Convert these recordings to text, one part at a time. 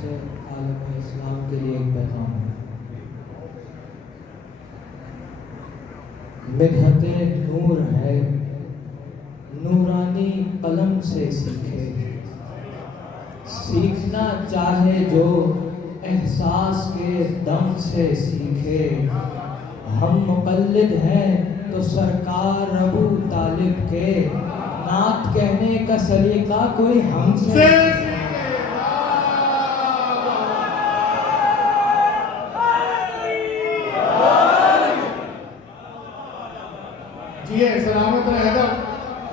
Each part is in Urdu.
سے عالم اسلام کے لیے ایک پیغام ہے۔ مدحت نور ہے، نورانی قلم سے سیکھے، سیکھنا چاہے جو احساس کے دم سے سیکھے۔ ہم مقلد ہیں تو سرکار ابو طالب کے، نعت کہنے کا سلیقہ کوئی ہم سے جی سلامت رہے حیدر،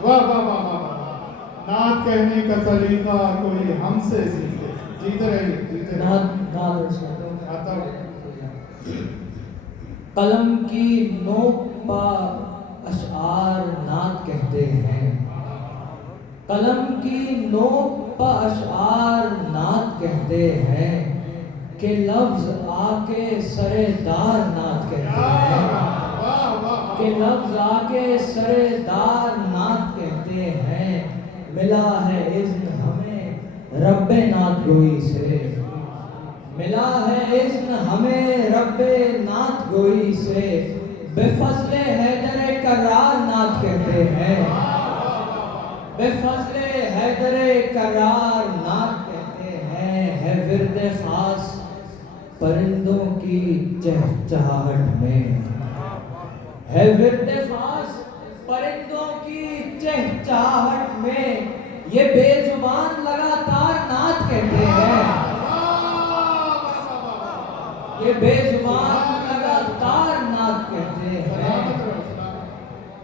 واہ واہ واہ واہ، نعت کہنے کا سلیقہ کوئی ہم سے سیکھے۔ جیتے رہیے جیتے رہیے۔ قلم کی نوک پا اشعار نعت کہتے ہیں، قلم کی نوک پا اشعار نعت کہتے ہیں، کہ لفظ آ کے سرے دار نعت کہتے ہیں، کہ لفظ آ کے سرے دار نعت کہتے ہیں۔ ملا ہے اذن ہمیں رب نعت گوئی سے، ملا ہے اذن ہمیں رب نعت گوئی سے، بے فضل حیدر کرار نعت کہتے ہیں، بے فضل حیدر کرار نعت کہتے ہیں۔ ہے ورد خاص پرندوں کی چہچہاہٹ میں، ہے ورد خاص پرندوں کی چہچہاہٹ میں، یہ بے زبان لگاتار نعت کہتے ہیں، یہ بے زبان لگاتار نعت کہتے ہیں۔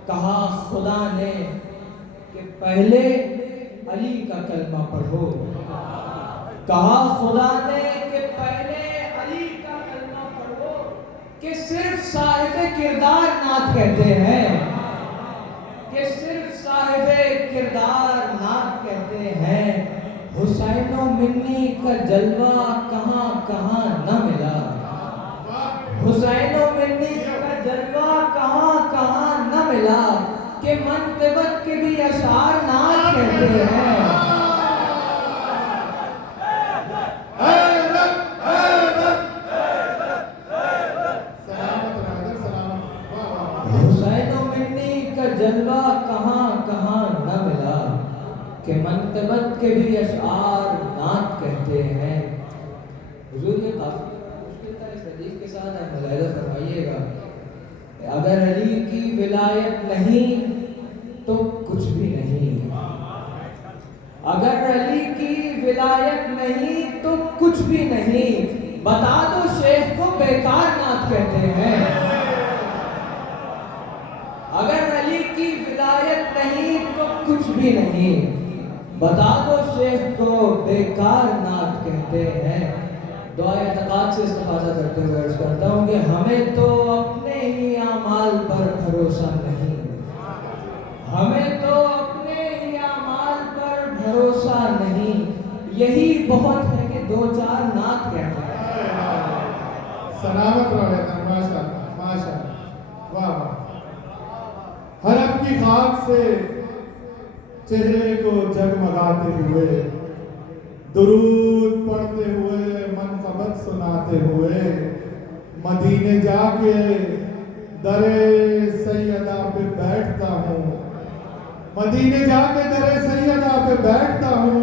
کہا خدا نے کہ پہلے علی کا کلمہ پڑھو، کہا خدا نے کہ پہلے علی کا کلمہ پڑھو، کہ صرف صاحب کردار نعت کہتے ہیں، کہ صرف صاحب کردار نعت کہتے ہیں۔ حسین و منی کا جلوہ کہاں کہاں نہ ملا، حسین و منی کا جلوہ کہاں کہاں نہ ملا، کہ منقبت کے بھی اشعار نعت کہتے ہیں۔ حسین و منی کا جلوہ کہاں کہاں نہ ملا، کہ منقبت کے بھی اشعار نعت کہتے ہیں۔ حضور یہ کافی مشکل تھا، اس حدیث کے ساتھ آپ ملاحظہ فرمائیے گا، اگر علی کی ولایت نہیں تو کچھ بھی نہیں، اگر علی کی ولایت نہیں تو کچھ بھی نہیں، بتا دو شیخ کو بیکار نعت کہتے ہیں، اگر علی کی ولایت نہیں تو کچھ بھی نہیں، بتا دو شیخ کو بیکار نعت کہتے ہیں۔ دعائے اعتقاد سے استفادہ کرتے ہوئے عرض کرتا ہوں کہ ہمیں تو اپنے ہی اعمال پر بھروسہ نہیں، ہمیں تو اپنے ہی اعمال پر بھروسہ نہیں، یہی بہت ہے کہ دو چار نعت کہتے ہیں۔ سلامت رہے ماشاء اللہ ماشاء اللہ، واہ واہ۔ حرم کی خاک سے چہرے کو جگمگاتے ہوئے، درود پڑھتے ہوئے، منقبت سناتے ہوئے، مدینے جا کے در سیدہ پہ بیٹھتا ہوں، مدینے جا کے در سیدہ پہ بیٹھتا ہوں،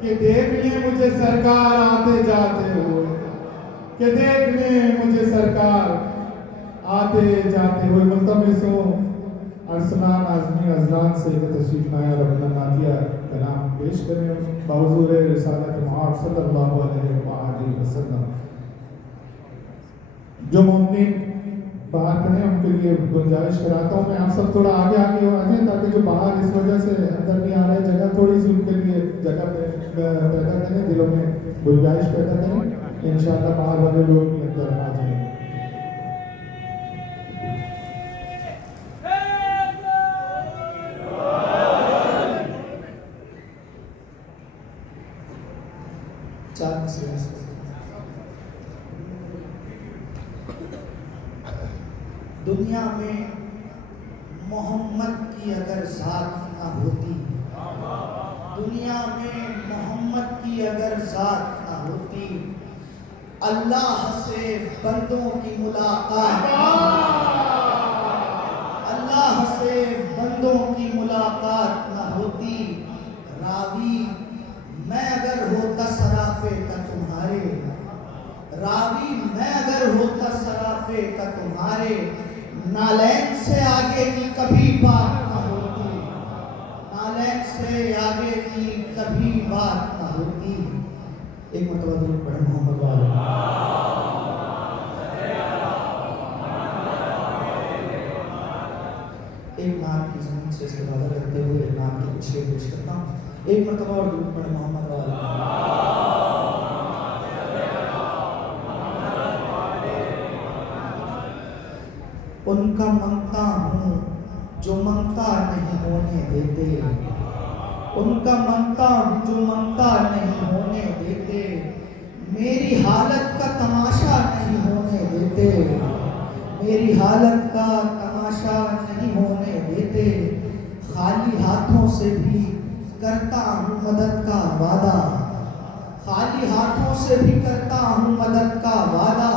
کہ دیکھ لیں مجھے سرکار آتے جاتے ہوئے، کہ دیکھ لیں مجھے سرکار آتے جاتے ہوئے۔ ملتمس ہوں ارسلان اعظمی اذران سے تشریف لایا اور اپنا نعتیہ کلام پیش کریں بحضور رسالت معاذ صلی اللہ علیہ وآلہ وسلم۔ جو مومنین باہر کھڑے ہیں ان کے لیے گنجائش کراتا ہوں میں، آپ سب تھوڑا آگے آگے آ جائیں تاکہ جو باہر اس وجہ سے اندر نہیں آ رہے جگہ تھوڑی سی ان کے لیے جگہ پیدا کریں، دلوں میں گنجائش پیدا کریں، انشاءاللہ باہر والے لوگ بھی اندر آ جائیں۔ دنیا میں محمد کی اگر ذات نہ ہوتی، دنیا میں محمد کی اگر ذات نہ ہوتی، اللہ سے بندوں کی ملاقات، اللہ سے بندوں کی ملاقات نہ ہوتی، راوی میں اگر ہوتا سرافے کا تمہارے، راوی میں اگر ہوتا سرافے کا تمہارے، نالین سے آگے کی کبھی بات نہ ہوتی، نالین سے آگے کی کبھی بات نہ ہوتی۔ ایک مرتبہ درود پڑھیں محمد والے۔ ایک نام کی زمین سے استفادہ کرتے ہوئے ایک نام کی کچھ پیش کرتا ہوں۔ ایک مرتبہ اور درود پڑھیں محمد والے۔ ان کا منگتا ہوں جو منگتا نہیں ہونے دیتے، ان کا منگتا ہوں جو منگتا نہیں ہونے دیتے، میری حالت کا تماشا نہیں ہونے دیتے، میری حالت کا تماشا نہیں ہونے دیتے، خالی ہاتھوں سے بھی کرتا ہوں مدد کا وعدہ، خالی ہاتھوں سے بھی کرتا ہوں مدد کا وعدہ،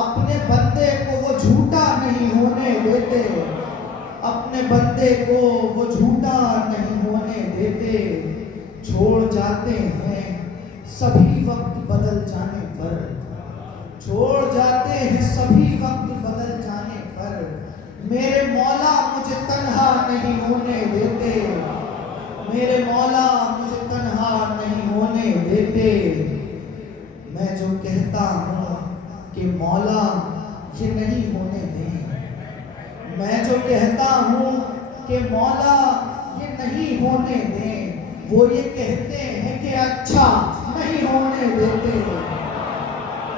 اپنے بندے کو وہ جھوٹا نہیں ہونے دیتے، اپنے بندے کو وہ جھوٹا نہیں ہونے دیتے، چھوڑ جاتے ہیں سبھی وقت بدل جانے پر، چھوڑ جاتے ہیں سبھی وقت بدل جانے پر، میرے مولا مجھے تنہا نہیں ہونے دیتے، میرے مولا مجھے تنہا نہیں ہونے دیتے، میں جو کہتا ہوں کہ مولا یہ نہیں ہونے دیں، میں جو کہتا ہوں کہ مولا یہ نہیں ہونے دیں، وہ یہ کہتے ہیں کہ اچھا نہیں ہونے دیتے،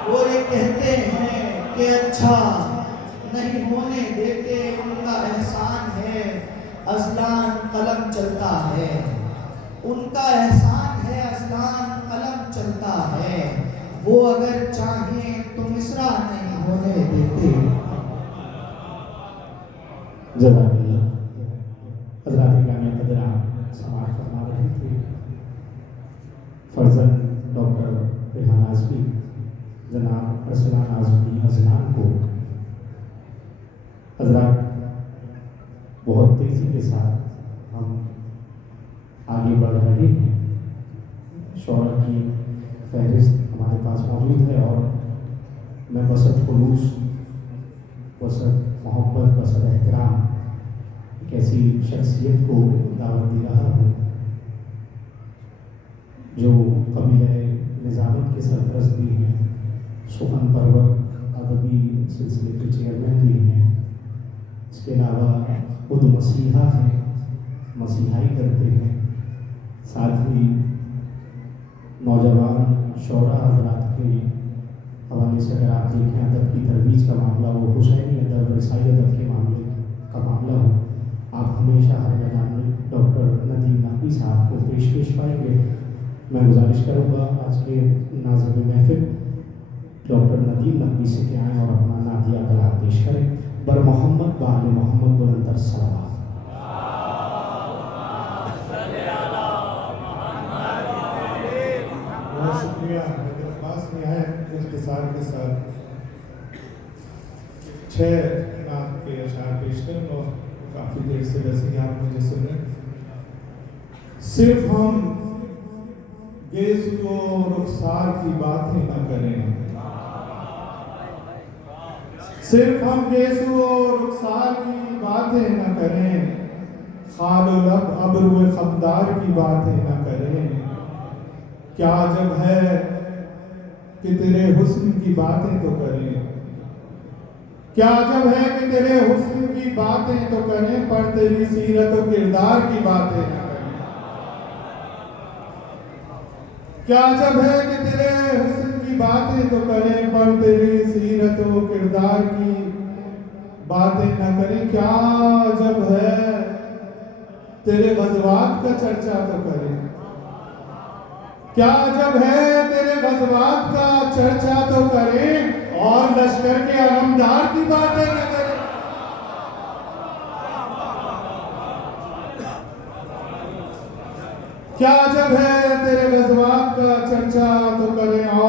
وہ یہ کہتے ہیں کہ اچھا نہیں ہونے دیتے، ان کا احسان ہے ازلان قلم چلتا ہے، ان کا احسان ہے ازلان قلم چلتا ہے، وہ اگر چاہیں تو مصرع نہیں ہونے دیتے۔ جزاک اللہ۔ حضرات گرامی قدر سماعت فرما رہے تھے فرزند ڈاکٹر ریحان اعظمی جناب ارسلان اعظمی اذلان کو حضرات بہت تیزی کے ساتھ ہم آگے بڑھ رہے ہیں، شعراء کی فہرست ہمارے پاس موجود ہے اور میں بسط خلوص، بسط محبت، بسط احترام ایک ایسی شخصیت کو دعوت دے رہا ہوں جو قبیلہ نظامت کے سرپرست بھی ہیں، سخن پرور ادبی سلسلے کے چیئرمین بھی ہیں، اس کے علاوہ خود مسیحا ہیں، مسیحائی کرتے ہیں، ساتھ ہی نوجوان شعراء حضرات کے حوالے سے اگر آپ دیکھیں ادب کی ترویج کا معاملہ ہو، حسینی ادب، رسائی ادب کے معاملے کا معاملہ ہو، آپ ہمیشہ ہر میدان میں ڈاکٹر ندیم نقوی صاحب کو پیش پائیں گے۔ میں گزارش کروں گا آج کے ناظم محفل ڈاکٹر ندیم نقوی سے کہ آئیں اور اپنا نعتیہ کلام پیش کریں۔ بر محمد بآل محمد بلندر صلوات۔ بہت شکریہ میرے پاس میں آئے اختصار کے ساتھ 6 نعت کے اشعار پیش کریں اور کافی دیر سے ویسے کہ آپ مجھے سن رہے ہیں۔ صرف ہم گیسو و رخسار کی باتیں نہ کریں، صرف ہم گیسو و رخسار کی باتیں نہ کریں، خال و لب ابرو خمدار کی باتیں نہ کریں، کیا عجب ہے کہ تیرے حسن کی باتیں تو کریں، کیا عجب ہے کہ تیرے حسن کی باتیں تو کریں، پر تیری سیرت و کردار کی باتیں نہ کریں، کیا عجب ہے کہ تیرے حسن کی باتیں تو کریں، پر تیری سیرت و کردار کی باتیں نہ کریں، کیا عجب ہے تیرے غزوات کا چرچا تو کریں، کیا عجب ہے تیرے غزوات کا چرچا تو کریں، اور لشکر کے علمدار کی باتیں نہ کریں، کیا عجب ہے تیرے غزوات کا چرچا تو کریں، اور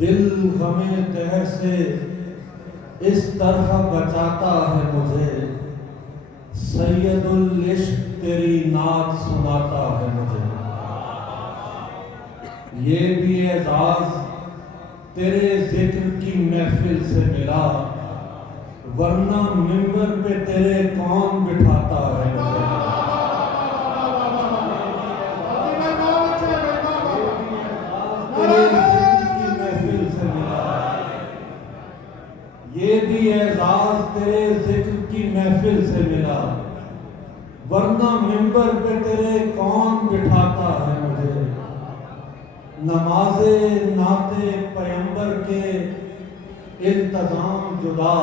دل غم دہر سے اس طرح بچاتا ہے مجھے، سید العشق تیری نعت سناتا ہے مجھے۔ یہ بھی اعزاز تیرے ذکر کی محفل سے ملا، ورنہ منبر پہ تیرے کون بٹھاتا ہے مجھے۔ یہ بھی اعزاز تیرے ذکر کی محفل سے ملا، ورنہ منبر پہ تیرے کون بٹھاتا ہے مجھے۔ نماز نعت پیمبر کے التزام جدا،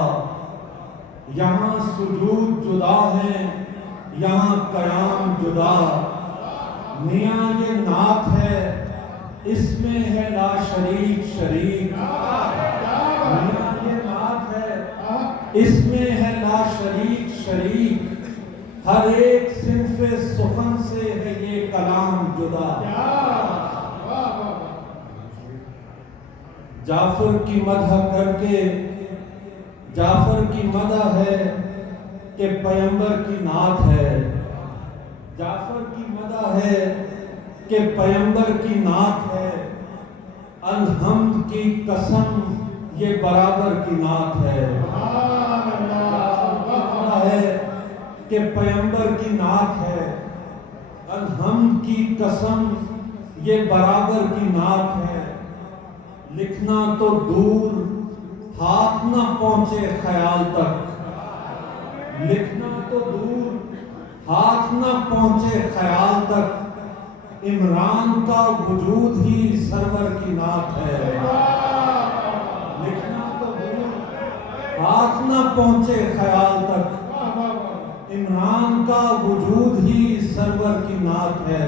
یہاں سجود جدا ہے یہاں قیام جدا۔ میاں یہ نعت ہے اس میں ہے لا شریک شریک، میاں یہ نعت ہے اس میں ہے لا شریک شریک، ہر ایک صنف سخن سے ہے یہ کلام جدا۔ جعفر کی مدح کر کے، جعفر کی مدح ہے کہ پیمبر کی نعت ہے، جعفر کی مدح ہے کہ پیمبر کی نعت ہے، الحمد کی قسم یہ برابر کی نعت ہے۔ ہے کہ پیمبر کی نعت ہے، الحمد کی قسم یہ برابر کی نعت ہے۔ لکھنا تو دور ہاتھ نہ پہنچے خیال تک، لکھنا تو دور ہاتھ نہ پہنچے خیال تک، عمران کا وجود ہی سرور کی نعت ہے۔ لکھنا تو دور ہاتھ نہ پہنچے خیال تک، عمران کا وجود ہی سرور کی نعت ہے۔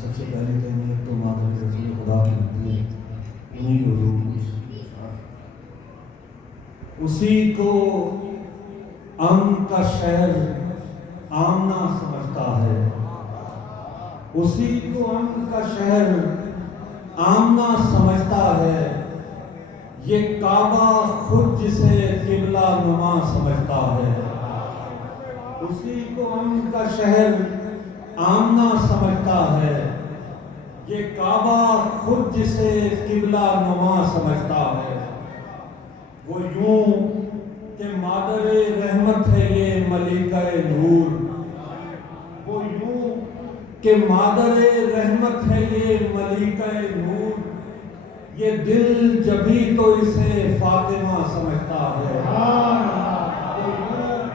سب سے پہلے کہنے تو مادر رسول خدا کی ہوتی ہے، انہیں حضور اسی کو امن کا شہر آمنا سمجھتا ہے، اسی کو امن کا شہر آمنا سمجھتا ہے، یہ کعبہ خود جسے قبلہ نما سمجھتا ہے، اسی کو امن کا شہر آمنا سمجھتا ہے، یہ کعبہ خود جسے قبلہ نما سمجھتا ہے۔ وہ یوں کہ مادر رحمت ہے یہ ملکہ نور، وہ یوں کہ مادر رحمت ہے یہ ملکہ نور، یہ دل جبھی تو اسے فاطمہ سمجھتا ہے۔ وہ یوں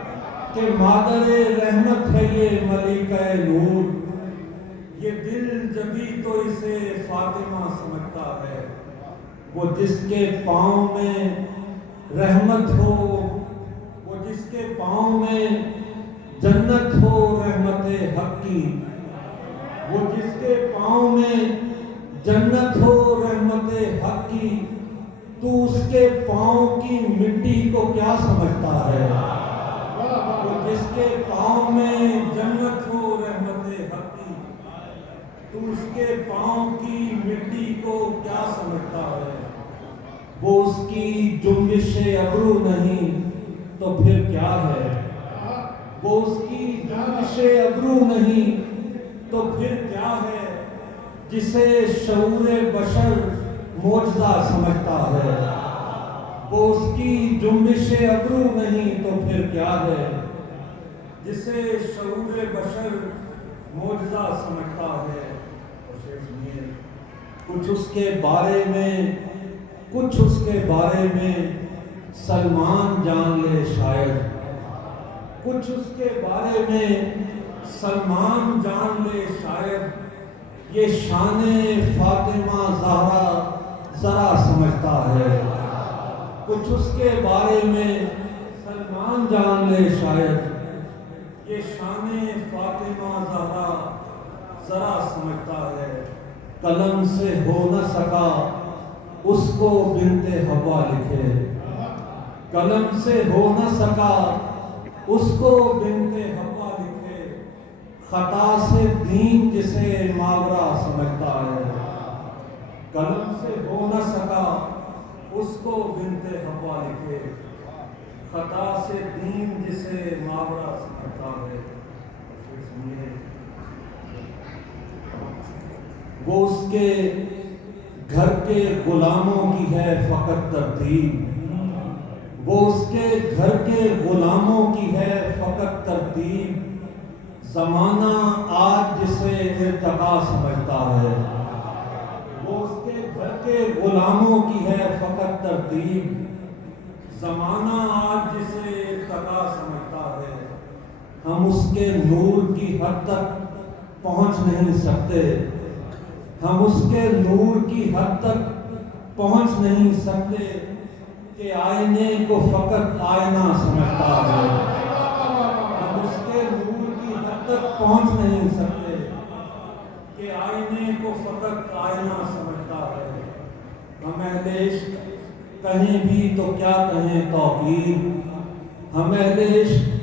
کہ مادر رحمت ہے یہ ملکہ نور، یہ دل جبھی تو اسے فاطمہ سمجھتا ہے۔ وہ جس کے پاؤں میں رحمت ہو، وہ جس کے پاؤں میں جنت ہو رحمت حق کی، وہ جس کے پاؤں میں جنت ہو رحمت حق کی، تو اس کے پاؤں کی مٹی کو کیا سمجھتا ہے؟ وہ جس کے پاؤں میں جنت ہو رحمت حق کی، تو اس کے پاؤں کی مٹی کو کیا سمجھتا ہے؟ وہ اس کی جنبش ابرو نہیں تو پھر کیا ہے؟ وہ اس کی جنبش ابرو نہیں تو پھر کیا ہے؟ جسے شعور بشر معجزہ سمجھتا ہے، وہ اس کی جنبش ابرو نہیں تو پھر کیا ہے؟ جسے شعور بشر معجزہ سمجھتا ہے۔ کچھ اس کے بارے میں، کچھ اس کے بارے میں سلمان جان لے شاید، کچھ اس کے بارے میں سلمان جان لے شاید، یہ شان فاطمہ زہرا ذرا سمجھتا ہے۔ کچھ اس کے بارے میں سلمان جان لے شاید، یہ شان فاطمہ زہرا ذرا سمجھتا ہے۔ قلم سے ہو نہ سکا اس کو بنت حوا لکھے، قلم سے ہو نہ سکا اس کو بنت حوا لکھے، خطا سے دین جسے ماورا سمجھتا ہے، قلم سے ہو نہ سکا اس کو بنت حوا لکھے، خطا سے دین جسے ماورا سمجھتا ہے۔ پھر سنیے، وہ اس کے گھر کے غلاموں کی ہے فقط ترتیب، وہ اس کے گھر کے غلاموں کی ہے فقط ترتیب، زمانہ آج جسے ارتقا سمجھتا ہے، وہ اس کے گھر کے غلاموں کی ہے فقط ترتیب، زمانہ آج جسے ارتقا سمجھتا ہے۔ ہم اس کے نور کی حد تک پہنچ نہیں سکتے، ہم اس کے نور کی حد تک پہنچ نہیں سکتے کہ آئینے کو فقط آئینہ سمجھتا ہے، ہم اس کے نور کی حد تک پہنچ نہیں سکتے کہ آئینے کو فقط آئینہ سمجھتا ہے۔ ہم اہل عشق کہیں بھی تو کیا کہیں توقیر، ہم اہل عشق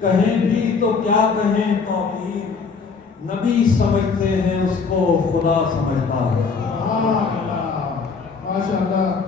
کہیں بھی تو کیا کہیں توقیر، نبی سمجھتے ہیں اس کو خدا سمجھتا ہے۔ ماشاء اللہ